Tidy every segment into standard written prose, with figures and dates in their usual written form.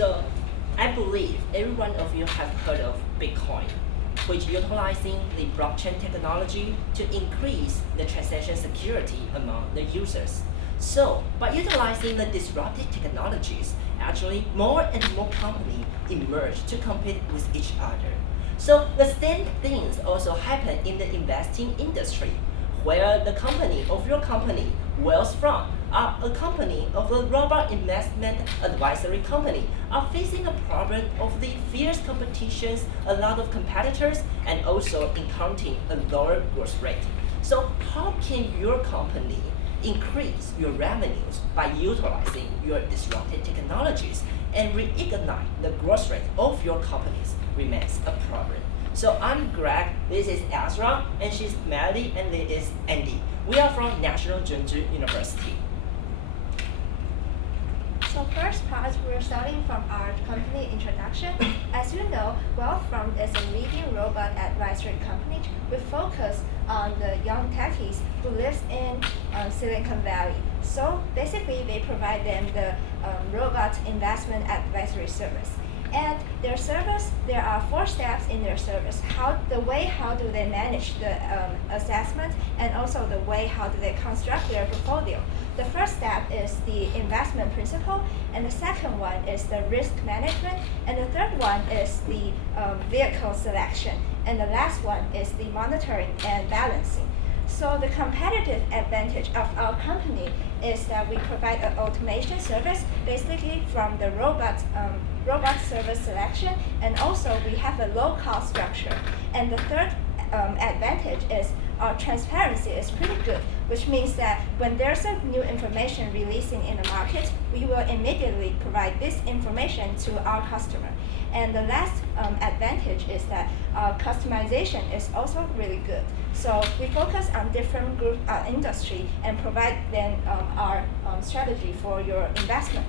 So I believe every one of you have heard of Bitcoin, which utilizing the blockchain technology to increase the transaction security among the users. So by utilizing the disruptive technologies, actually more and more companies emerge to compete with each other. So the same things also happen in the investing industry, where the company of your company, Wells from, are a company of a robot investment advisory company, are facing a problem of the fierce competitions, a lot of competitors, and also encountering a lower growth rate. So how can your company increase your revenues by utilizing your disruptive technologies and reignite the growth rate of your companies remains a problem. So I'm Greg, this is Ezra, and she's Melody, and this is Andy. We are from National Chengchi University. So first part, we're starting from our company introduction. As you know, Wealthfront is a leading robot advisory company. We focus on the young techies who live in Silicon Valley. So basically, they provide them the robot investment advisory service. And their service, there are 4 steps in their service. How do they manage the assessment, and also the way how do they construct their portfolio. The first step is the investment principle, and the second one is the risk management, and the third one is the vehicle selection, and the last one is the monitoring and balancing. So the competitive advantage of our company is that we provide an automation service, basically from the robot service selection, and also we have a low-cost structure. And the third advantage is our transparency is pretty good, which means that when there's a new information releasing in the market, we will immediately provide this information to our customer. And the last advantage is that customization is also really good. So we focus on different group industry and provide then our strategy for your investment.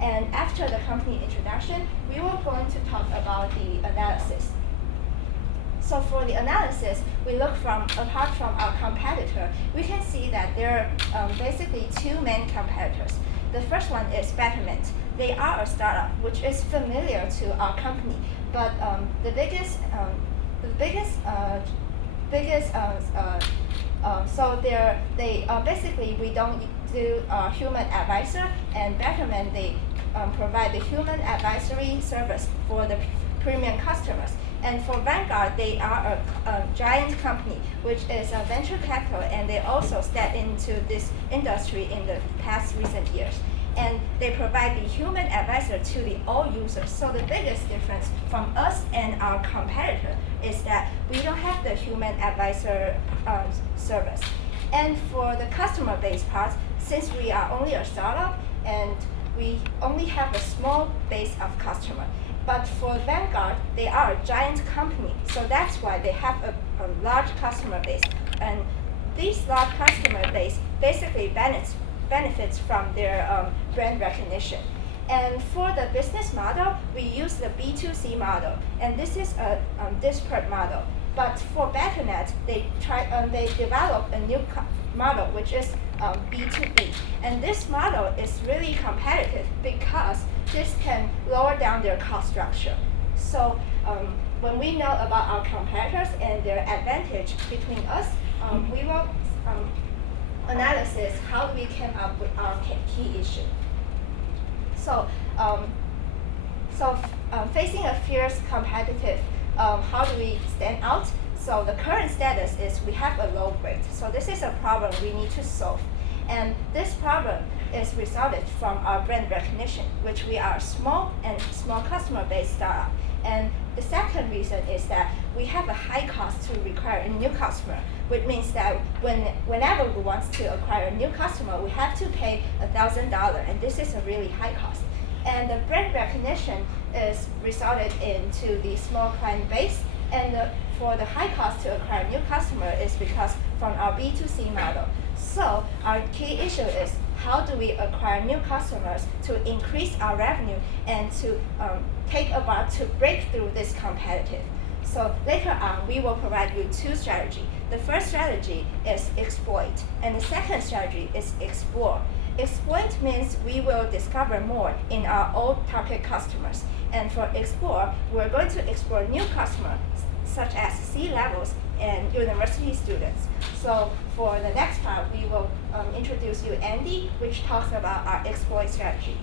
And after the company introduction, we were going to talk about the analysis. So for the analysis, we look apart from our competitor, we can see that there are basically 2 main competitors. The first one is Betterment. They are a startup, which is familiar to our company, but so they basically we don't do human advisor, and Betterment they provide the human advisory service for the premium customers. And for Vanguard, they are a giant company, which is a venture capital, and they also stepped into this industry in the past recent years. And they provide the human advisor to the all users. So the biggest difference from us and our competitor is that we don't have the human advisor service. And for the customer base part, since we are only a startup and we only have a small base of customer. But for Vanguard, they are a giant company, so that's why they have a large customer base. And this large customer base basically benefits from their brand recognition. And for the business model, we use the B2C model, and this is a disparate model. But for Betternet, they develop a new model, which is B2B. And this model is really competitive because this can lower down their cost structure. So when we know about our competitors and their advantage between us, we will analysis how we came up with our key issue. So, facing a fierce competitive, how do we stand out? So the current status is we have a low rate. So this is a problem we need to solve. And this problem is resulted from our brand recognition, which we are small customer base startup. And the second reason is that we have a high cost to acquire a new customer, which means that whenever we want to acquire a new customer, we have to pay $1,000, and this is a really high cost. And the brand recognition is resulted into the small client base, and for the high cost to acquire a new customer is because from our B2C model. So our key issue is how do we acquire new customers to increase our revenue and to take a while to break through this competitive. So later on, we will provide you 2 strategies. The first strategy is exploit, and the second strategy is explore. Exploit means we will discover more in our old target customers. And for explore, we're going to explore new customers such as C-levels and university students. So for the next part, we will introduce you Andy, which talks about our exploit strategy.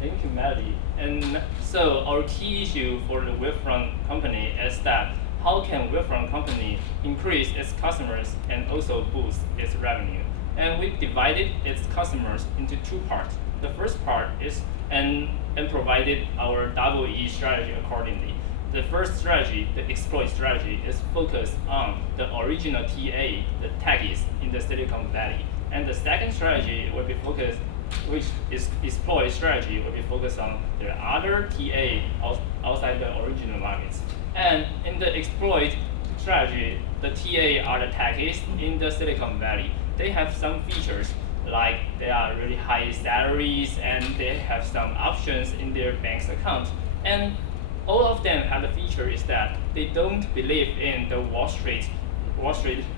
Thank you, Maddie. And so our key issue for the Wavefront company is that how can Wavefront company increase its customers and also boost its revenue? And we divided its customers into two parts. The first part is and provided our double E strategy accordingly. The first strategy, the exploit strategy, is focused on the original TA, the techies in the Silicon Valley. And the second strategy will be focused, which is exploit strategy, will be focused on the other TA outside the original markets. And in the exploit strategy, the TA are the techies in the Silicon Valley. They have some features like they are really high salaries and they have some options in their bank's account. And all of them have the feature is that they don't believe in the Wall Street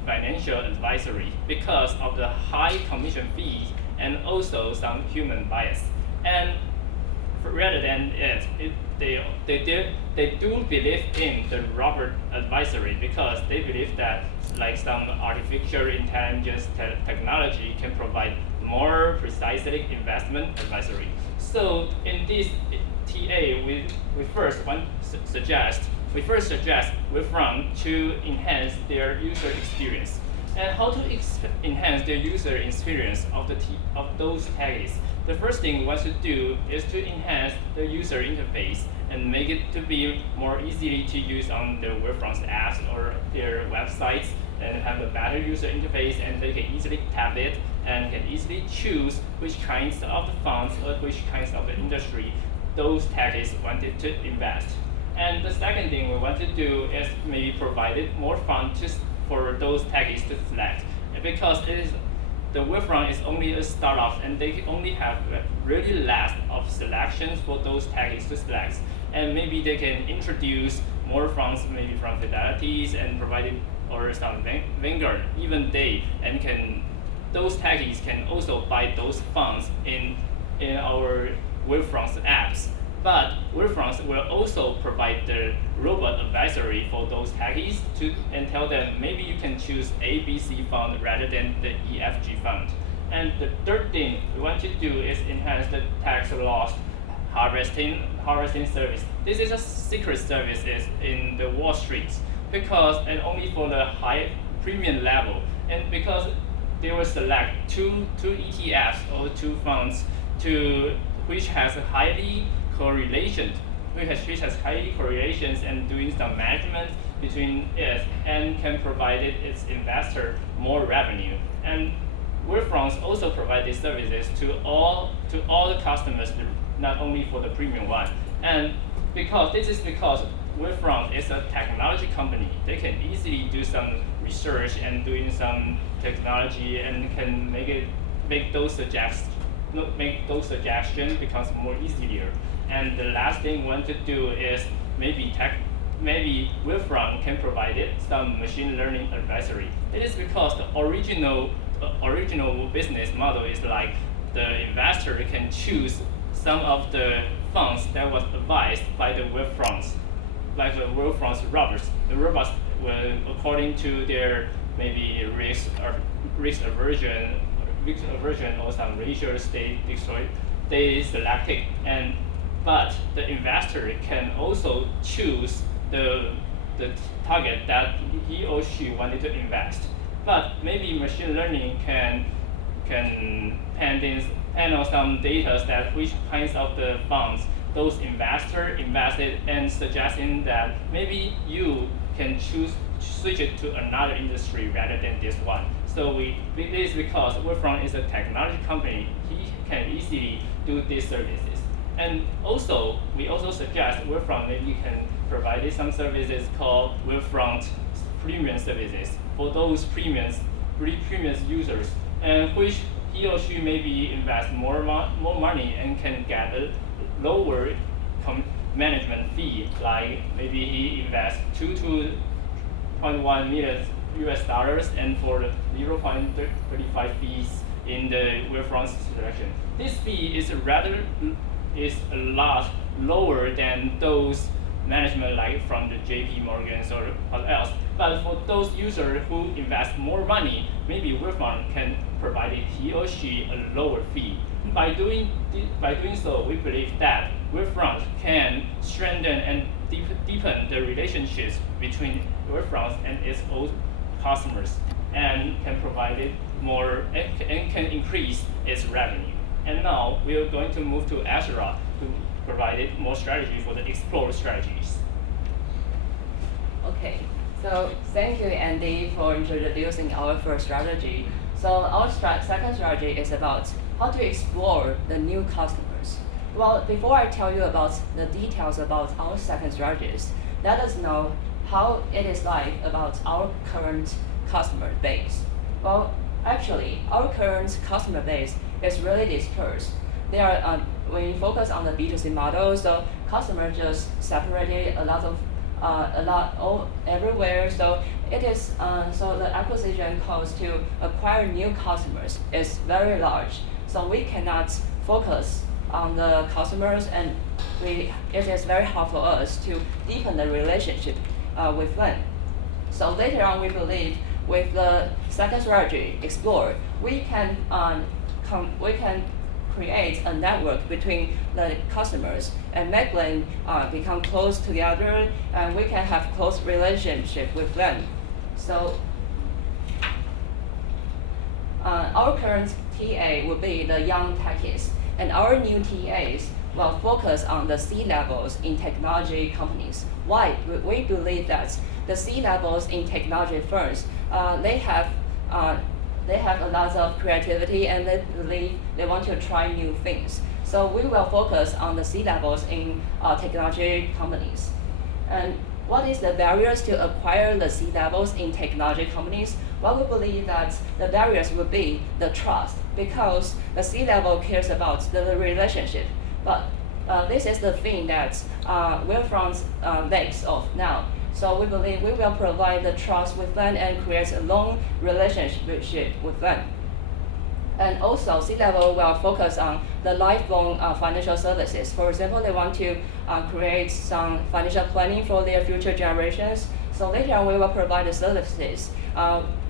financial advisory because of the high commission fees and also some human bias. And rather than they do believe in the robot advisory because they believe that like some artificial intelligence technology can provide more precisely investment advisory. So in this TA, we first suggest Wavefront to enhance their user experience. And how to enhance their user experience of those tags? The first thing we want to do is to enhance the user interface and make it to be more easily to use on the Wavefront's apps or their websites and have a better user interface, and they can easily tap it and can easily choose which kinds of the funds or which kinds of the industry those tags wanted to invest. And the second thing we want to do is maybe provide more funds for those tags to select, because the Wavefront is only a startup and they only have really less of selections for those tags to select. And maybe they can introduce more funds, maybe from Fidelities and providing or some Vanguard, even they, and those tags can also buy those funds in our Wavefront's apps. But Wavefront will also provide the robot advisory for those tags and tell them maybe you can choose ABC fund rather than the EFG fund. And the third thing we want to do is enhance the tax loss harvesting service. This is a secret service in the Wall Street and only for the high premium level, and because they will select two ETFs or two funds which has highly correlations and doing some management between it and can provide its investor more revenue. And Wavefront also provide these services to all the customers, not only for the premium one. And because Wavefront is a technology company, they can easily do some research and doing some technology and can make those suggestions becomes more easier. And the last thing we want to do is maybe Wavefront can provide some machine learning advisory. It is because the original business model is like the investor can choose some of the funds that was advised by the Wavefronts, like the Wavefront's robots. The robots will, according to their maybe risk aversion or some ratios they selected. But the investor can also choose the target that he or she wanted to invest. But maybe machine learning can handle some data that which kinds of the funds those investors invested, and suggesting that maybe you can switch it to another industry rather than this one. So this is because Wavefront is a technology company. He can easily do these services. And also, we also suggest Wavefront maybe can provide some services called Wavefront Premium Services for those premium users, and which he or she maybe invest more money and can get a lower management fee. Like maybe he invests 2 to 0.1 million US dollars, and for the 0.35 fees in the Wealthfront selection. This fee is a lot lower than those management like from the JP Morgans or what else. But for those users who invest more money, maybe Wealthfront can provide he or she a lower fee. By doing so, we believe that Wealthfront can strengthen and deepen the relationships between Wealthfront and its old customers, and can provide it more and can increase its revenue. And now we are going to move to Ashra to provide it more strategy for the explore strategies. Okay, so thank you, Andy, for introducing our first strategy. So our second strategy is about how to explore the new customers. Well, before I tell you about the details about our second strategies, let us know how it is like about our current customer base. Well, actually, our current customer base is really dispersed. They are when you focus on the B2C model, so customers just separated everywhere. So it is so the acquisition cost to acquire new customers is very large. So we cannot focus on the customers, and it is very hard for us to deepen the relationship with them. So later on, we believe with the second strategy, explore, we can create a network between the customers and make them become close together, and we can have close relationship with them. So our current TA will be the young techies, and our new TAs will focus on the C-levels in technology companies. Why? We believe that the C-levels in technology firms, they have a lot of creativity, and they believe they want to try new things. So we will focus on the C-levels in technology companies. And what is the barriers to acquire the C-levels in technology companies? Well, we believe that the barriers will be the trust, because the C-level cares about the relationship. But this is the thing that Wealthfront lacks of now. So we believe we will provide the trust with them and create a long relationship with them. And also, C-level will focus on the lifelong financial services. For example, they want to create some financial planning for their future generations. So later on, we will provide the services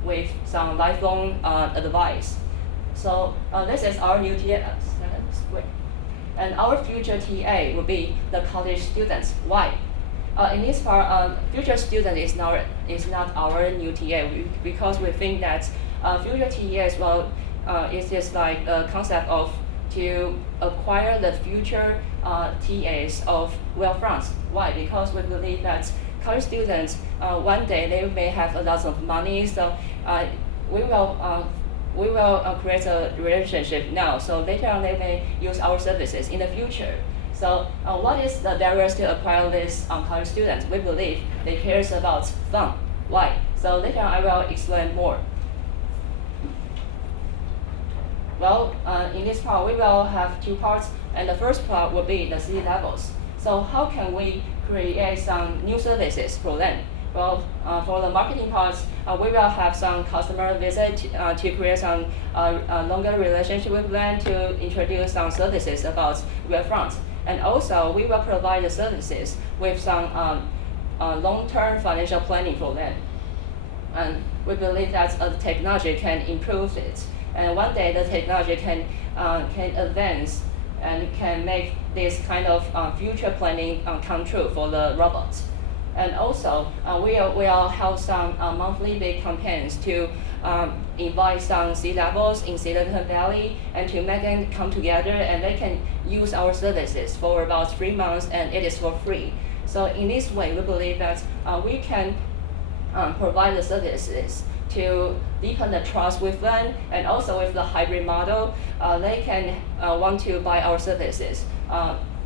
with some lifelong advice. So this is our new TA. And our future TA will be the college students. Why? In this part, future student is not our new TA, because we think that future TAs is just like a concept of to acquire the future TAs of Wealthfront. Why? Because we believe that college students one day they may have a lot of money, so we will create a relationship now. So later on, they may use our services in the future. So what is the barriers to acquire these college students? We believe they care about fun. Why? So later on, I will explain more. Well, in this part, we will have two parts, and the first part will be the C-levels. So how can we create some new services for them? Well, for the marketing parts, we will have some customer visit to create some longer relationship with them, to introduce some services about Wealthfront. And also, we will provide the services with some long-term financial planning for them. And we believe that the technology can improve it. And one day, the technology can advance and can make this kind of future planning come true for the robots. And also, we will have some monthly big campaigns to invite some C-levels in Silicon Valley and to make them come together, and they can use our services for about 3 months, and it is for free. So in this way, we believe that we can provide the services to deepen the trust with them, and also with the hybrid model, they can want to buy our services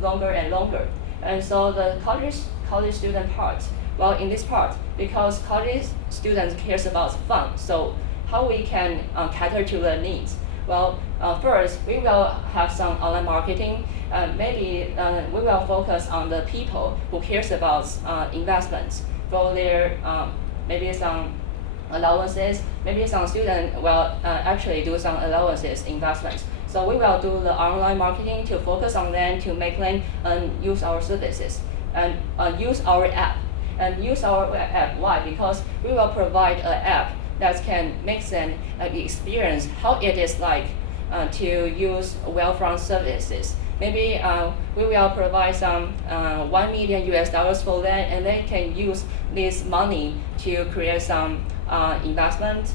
longer and longer. And so the college student part, well, in this part, because college students cares about fun, so how we can cater to their needs? Well, first, we will have some online marketing. Maybe we will focus on the people who cares about investments for their maybe some allowances. Maybe some student will actually do some allowances investments. So we will do the online marketing to focus on them, to make them use our services and use our app. And use our app. Why? Because we will provide an app that can make them experience how it is like to use Wealthfront services. Maybe we will provide some $1 million US for them, and they can use this money to create some investment.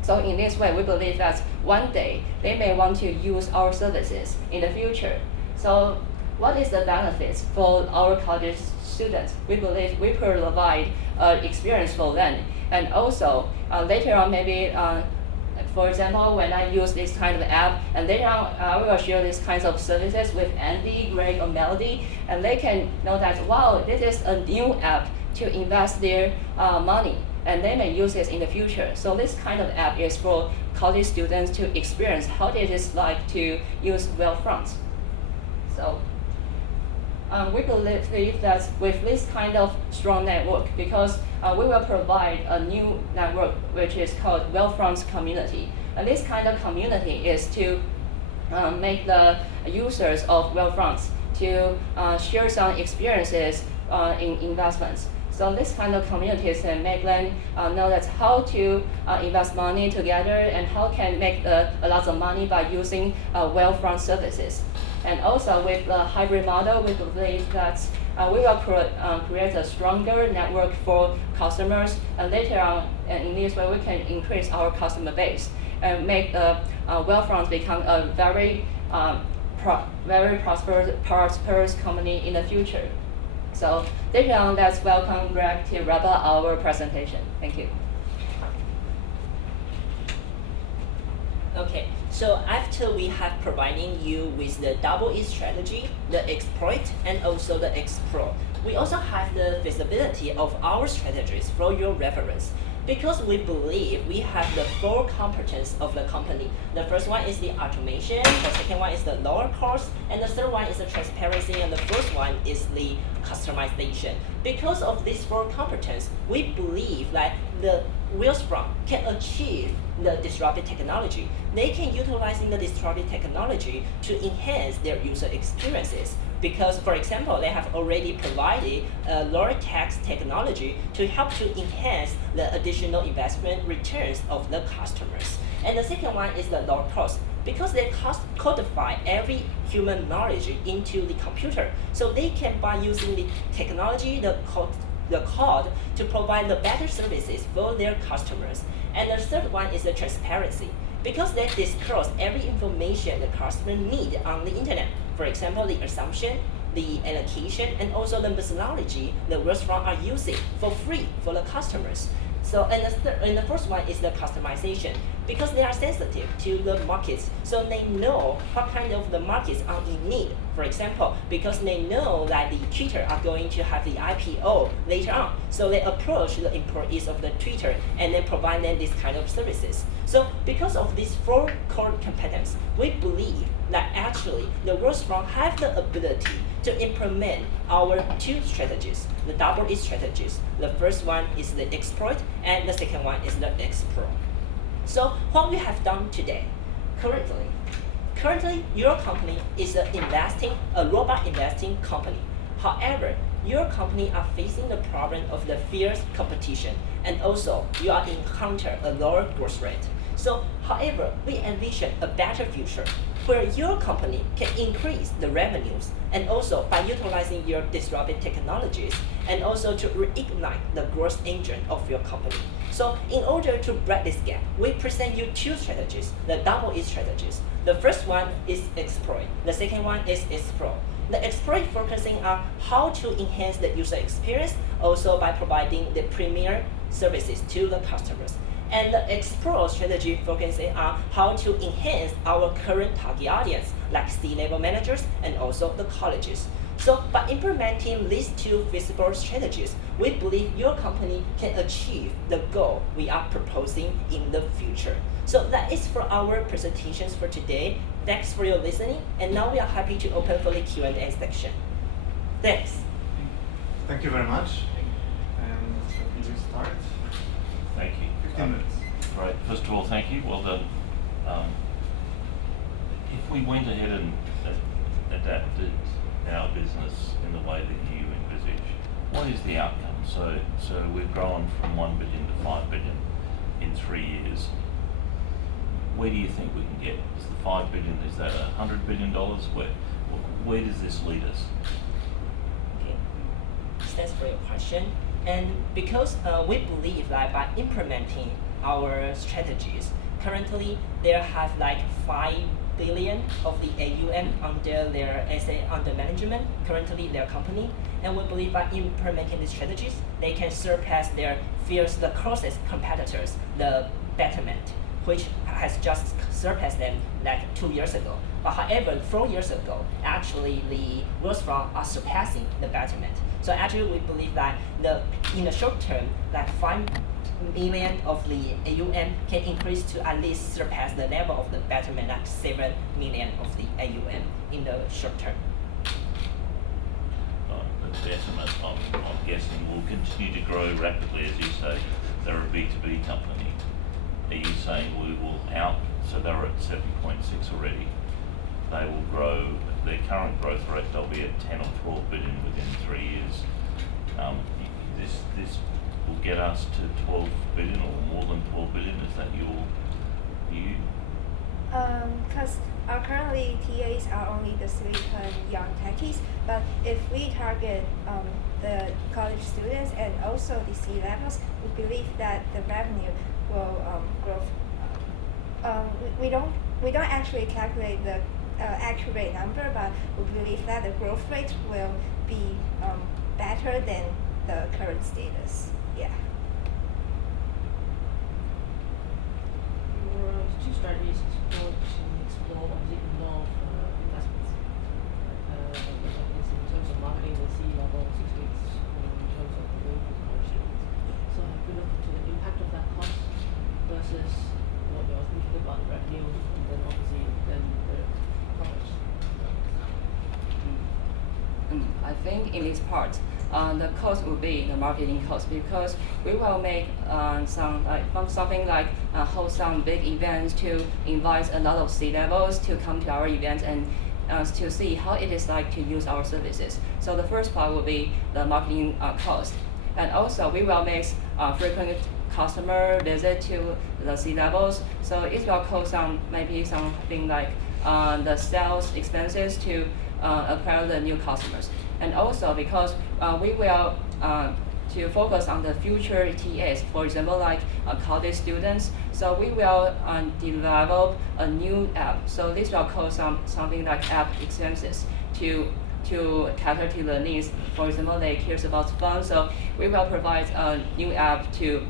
So in this way, we believe that one day they may want to use our services in the future. So what is the benefits for our college students? We believe we provide experience for them, and also later on maybe for example, when I use this kind of app, and later on I will share these kinds of services with Andy, Greg, or Melody, and they can know that, wow, this is a new app to invest their money, and they may use this in the future. So this kind of app is for college students to experience how it is like to use Wealthfront. So we believe that with this kind of strong network, because we will provide a new network which is called Wealthfront Community. And this kind of community is to make the users of Wealthfront to share some experiences in investments. So this kind of communities can make them know that how to invest money together and how can make a lot of money by using Wealthfront services. And also with the hybrid model, we believe that we will create a stronger network for customers, and later on, in this way, we can increase our customer base and make Wealthfront become a very prosperous company in the future. So later on, let's welcome Greg to wrap up our presentation. Thank you. Okay, so after we have providing you with the double E strategy, the exploit, and also the explore, we also have the visibility of our strategies for your reference. Because we believe we have the 4 competence of the company. The first one is the automation, the second one is the lower cost, and the third one is the transparency, and the fourth one is the customization. Because of these 4 competence, we believe that the Wealthfront can achieve the disruptive technology. They can utilize the disruptive technology to enhance their user experiences. Because, for example, they have already provided lower tax technology to help to enhance the additional investment returns of the customers. And the second one is the lower cost, because they codify every human knowledge into the computer. So they can, by using the technology, the code to provide the better services for their customers. And the third one is the transparency, because they disclose every information the customer need on the internet. For example, the assumption, the allocation, and also the methodology the Wealthfront are using for free for the customers. So, and the first one is the customization, because they are sensitive to the markets, so they know what kind of the markets are in need. For example, because they know that the Twitter are going to have the IPO later on, so they approach the employees of the Twitter and then provide them this kind of services. So because of these 4 core competencies, we believe that actually the Wealthfront have the ability to implement our 2 strategies, the double E strategies. The first one is the exploit, and the second one is the explore. So what we have done today, currently your company is a robot investing company. However, your company are facing the problem of the fierce competition, and also you are encounter a lower growth rate. So, however, we envision a better future where your company can increase the revenues, and also by utilizing your disruptive technologies, and also to reignite the growth engine of your company. So in order to break this gap, we present you 2 strategies, the double E strategies. The first one is exploit, the second one is explore. The exploit focusing on how to enhance the user experience, also by providing the premier services to the customers. And the explore strategy focusing on how to enhance our current target audience, like C-level managers and also the colleges. So by implementing these 2 feasible strategies, we believe your company can achieve the goal we are proposing in the future. So that is for our presentations for today. Thanks for your listening, and now we are happy to open for the Q&A section. Thanks. Thank you very much. And so we will start. Thank you. 15 First of all, thank you. Well done. If we went ahead and adapted our business in the way that you envisage, what is the outcome? So we've grown from 1 billion to 5 billion in 3 years. Where do you think we can get? Is the 5 billion, is that $100 billion? Where does this lead us? Okay, thanks for your question. And because we believe that by implementing our strategies, currently there have like 5 billion of the AUM under their asset under management, currently their company. And we believe by implementing these strategies, they can surpass their the closest competitors, the Betterment, which has just surpassed them like 2 years ago. But however, 4 years ago, actually the growth from are surpassing the Betterment. So actually we believe that in the short term, like 5 million of the AUM can increase to at least surpass the level of the Betterment, like 7 million of the AUM in the short term. The Betterment, I'm guessing, will continue to grow rapidly, as you say. They're a B2B company. Are you saying we will so they're at 7.6 already. They will grow, their current growth rate, they'll be at 10 or 12 billion within 3 years. This will get us to 12 billion or more than 12 billion. Is that your view? Because currently TAs are only the Silicon young techies, but if we target the college students and also the C levels, we believe that the revenue will grow. We don't actually calculate the accurate number, but we believe that the growth rate will be better than the current status. Yeah. Your two strategies explore a different law of investments. It's in terms of marketing the C-level C-suites, in terms of the way for college students. So have you looked into the impact of that cost versus what you're thinking about the revenue, and then obviously then the profits? I think in this part, the cost will be the marketing cost, because we will make something like hold some big events to invite a lot of C-levels to come to our events and to see how it is like to use our services. So the first part will be the marketing cost, and also we will make frequent customer visit to the C-levels. So it will cost maybe something like the sales expenses to acquire the new customers. And also because we will to focus on the future TAs, for example, like college students. So we will develop a new app. So this will cost something like app expenses to cater to the needs. For example, they cares about fun. So we will provide a new app to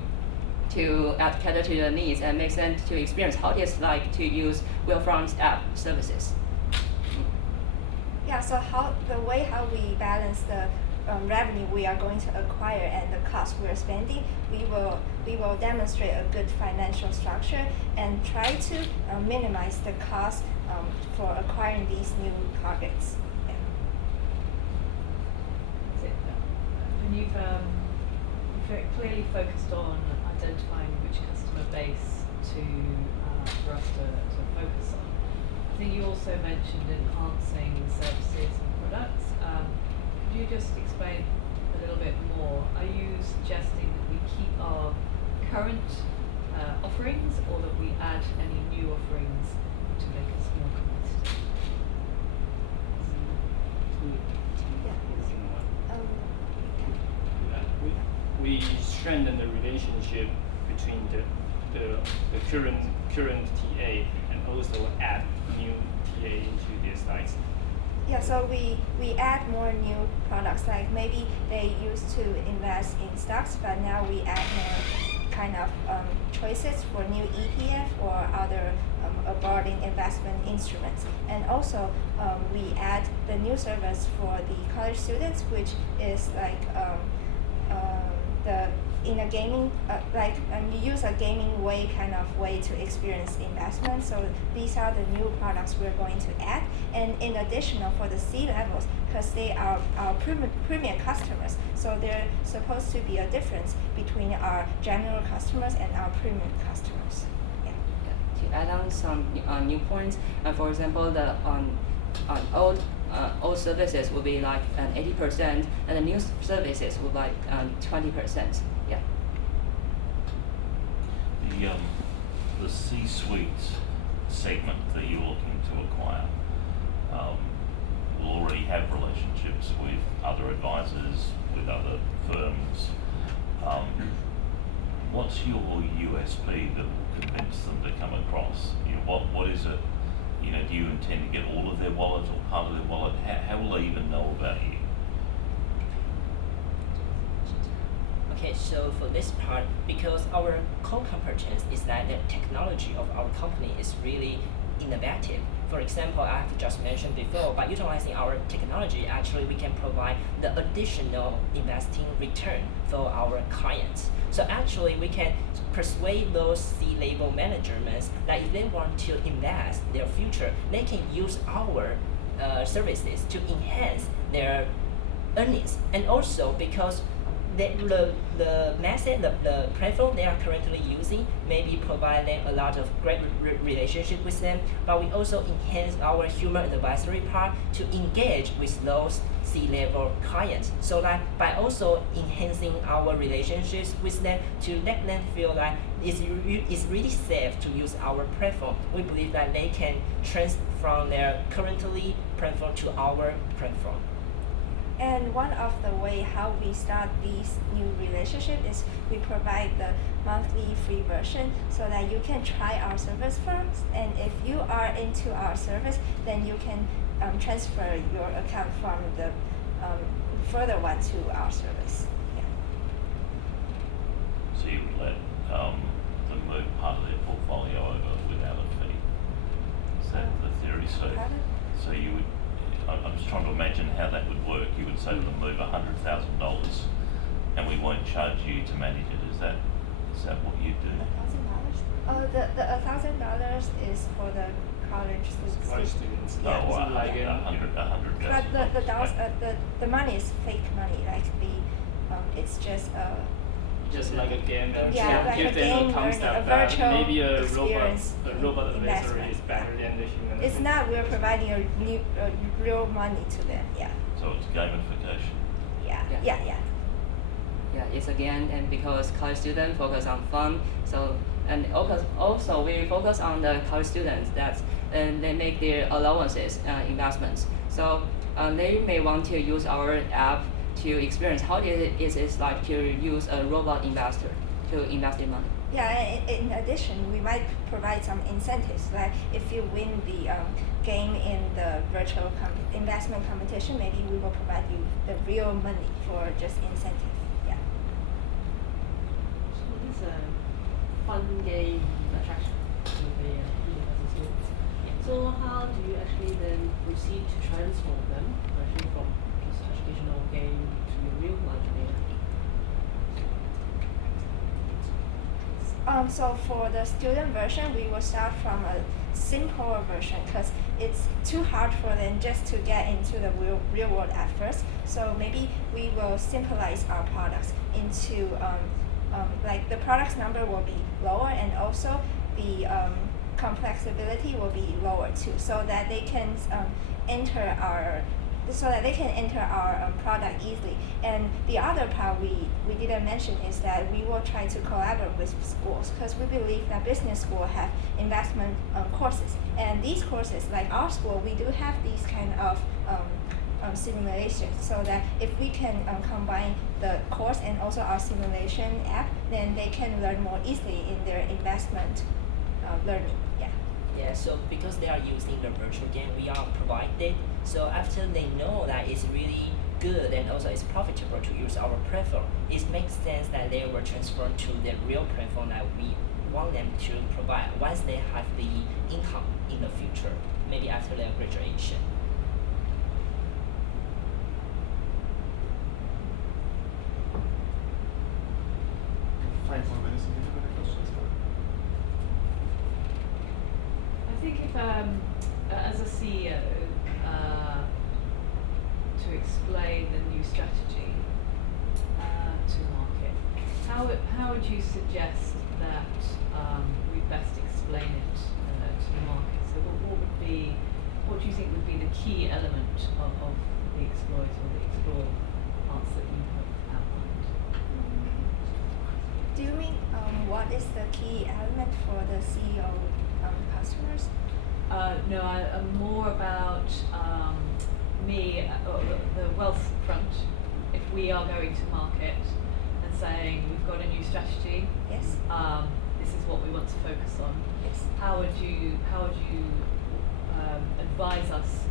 cater to the needs and make them to experience how it is like to use Willfront's app services. Yeah, so how we balance the revenue we are going to acquire and the cost we are spending, we will demonstrate a good financial structure and try to minimize the cost for acquiring these new targets. Yeah. That's it. And you've very clearly focused on identifying which customer base for us to focus on. I think you also mentioned enhancing services and products. Could you just explain a little bit more? Are you suggesting that we keep our current offerings, or that we add any new offerings to make us more competitive? We strengthen the relationship between the current TA and also add new TA into their sites. Yeah, so we add more new products, like maybe they used to invest in stocks, but now we add more kind of choices for new ETF or other absorbing investment instruments. And also we add the new service for the college students, which is like in a gaming, you use a gaming way to experience investment. So these are the new products we're going to add. And in addition, for the C levels, because they are our premium customers, so there's supposed to be a difference between our general customers and our premium customers. Yeah. to add on some new points. For example, the old services will be like 80%, and the new services will be like 20%. Yeah. The C-suite segment that you're looking to acquire will already have relationships with other advisors, with other firms. What's your USP that will convince them to come across? What is it? Do you intend to get all of their wallet or part of their wallet? How will they even know about you? Okay, so for this part, because our core competence is that the technology of our company is really innovative. For example, I have just mentioned before, by utilizing our technology, actually we can provide the additional investing return for our clients. So actually we can persuade those C-level managements that if they want to invest their future, they can use our services to enhance their earnings. And also because the method, the platform they are currently using maybe provide them a lot of great relationship with them, but we also enhance our human advisory part to engage with those C-level clients, so that by also enhancing our relationships with them to let them feel like it's really safe to use our platform, we believe that they can transfer from their currently platform to our platform. And one of the way how we start these new relationship is we provide the monthly free version so that you can try our service first. And if you are into our service, then you can transfer your account from the further one to our service. Yeah. So you would let them move part of their portfolio over without a fee. Is that the theory? So you would. I'm just trying to imagine how that would work. You would say to them, move $100,000, and we won't charge you to manage it. Is that what you do? $1,000? Oh, the $1,000 is for the college students. Oh, Yeah. like But the money is fake money. Like it's just just like a game, and Yeah, like give a them game a concept learning, a that virtual maybe a experience robot advisory investment. is better than the human. It's not. We're providing real money to them. Yeah. So it's gamification. Yeah. Yeah. Yeah. Yeah. Yeah, it's again, and because college students focus on fun, so and also we focus on the college students that they make their allowances investments. So they may want to use our app to experience how it is like to use a robot investor to invest their money. Yeah. In addition, we might provide some incentives. Like if you win the game in the virtual investment competition, maybe we will provide you the real money for just incentive. Yeah. So it is a fun game attraction to the university students. So how do you actually then proceed to transform them actually from just educational game to your real life data? So for the student version, we will start from a simpler version because it's too hard for them just to get into the real world at first. So maybe we will simplify our products into like the products number will be lower, and also the complexity will be lower too, so that they can enter our product easily. And the other part we didn't mention is that we will try to collaborate with schools, because we believe that business school have investment courses, and these courses, like our school, we do have these kind of simulations, so that if we can combine the course and also our simulation app, then they can learn more easily in their investment learning. Yeah. Yeah, so because they are using the virtual game we are provided, so after they know that it's really good and also it's profitable to use our platform, it makes sense that they will transfer to the real platform that we want them to provide once they have the income in the future, maybe after their graduation. 5 more minutes if you have any questions. I think if, as a CEO, to explain the new strategy to market, how would you suggest that we best explain it to the market? So what do you think would be the key element of the exploit or the explore parts that you have outlined? Do you mean what is the key element for the CEO customers? No, I'm more about the wealth front. If we are going to market and saying we've got a new strategy, Yes. this is what we want to focus on. Yes. How would you advise us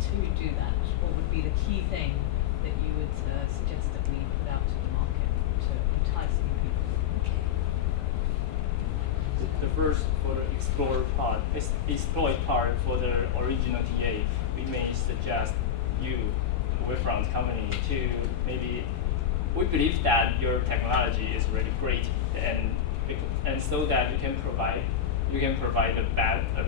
to do that? What would be the key thing that you would suggest that we put out to the market to entice new people? Okay. The first for the exploit part for the original TA, we may suggest you, Wavefront company, to maybe, we believe that your technology is really great, and so that you can provide a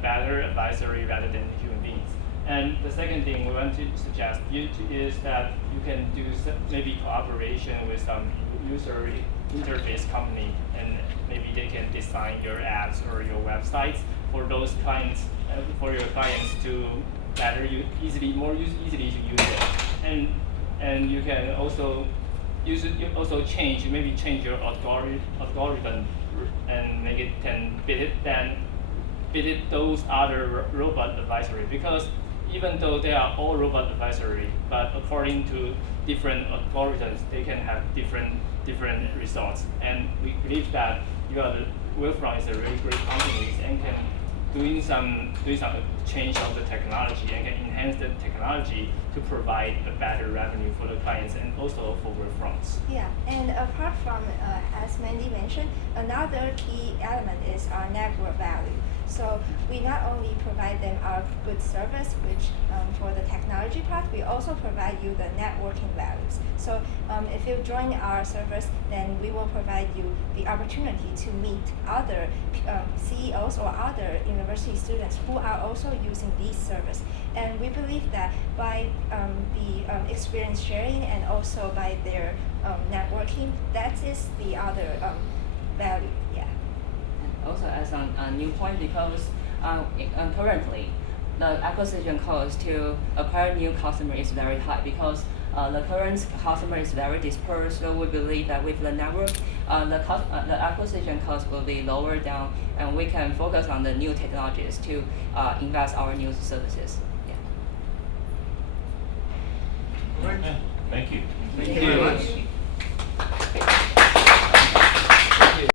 better advisory rather than human beings. And the second thing we want to suggest is that you can do maybe cooperation with some user interface company, and maybe they can design your apps or your websites for those clients, for your clients to more easily to use it. And you can also change your algorithm and make it can beat it those other robot advisory, because even though they are all robot advisory, but according to different algorithms, they can have different results. And we believe that Wavefront is a really great company and can doing some change of the technology and can enhance the technology to provide a better revenue for the clients and also for Wavefronts. Yeah, and apart from, as Mandy mentioned, another key element is our network value. So we not only provide them our good service, which for the technology part, we also provide you the networking values. So if you join our service, then we will provide you the opportunity to meet other CEOs or other university students who are also using these service. And we believe that by the experience sharing and also by their networking, that is the other value. Yeah. Also, as a new point, because currently the acquisition cost to acquire new customer is very high, because the current customer is very dispersed. So we believe that with the network, the acquisition cost will be lower down, and we can focus on the new technologies to invest our new services. Yeah. Thank you. Thank you very much.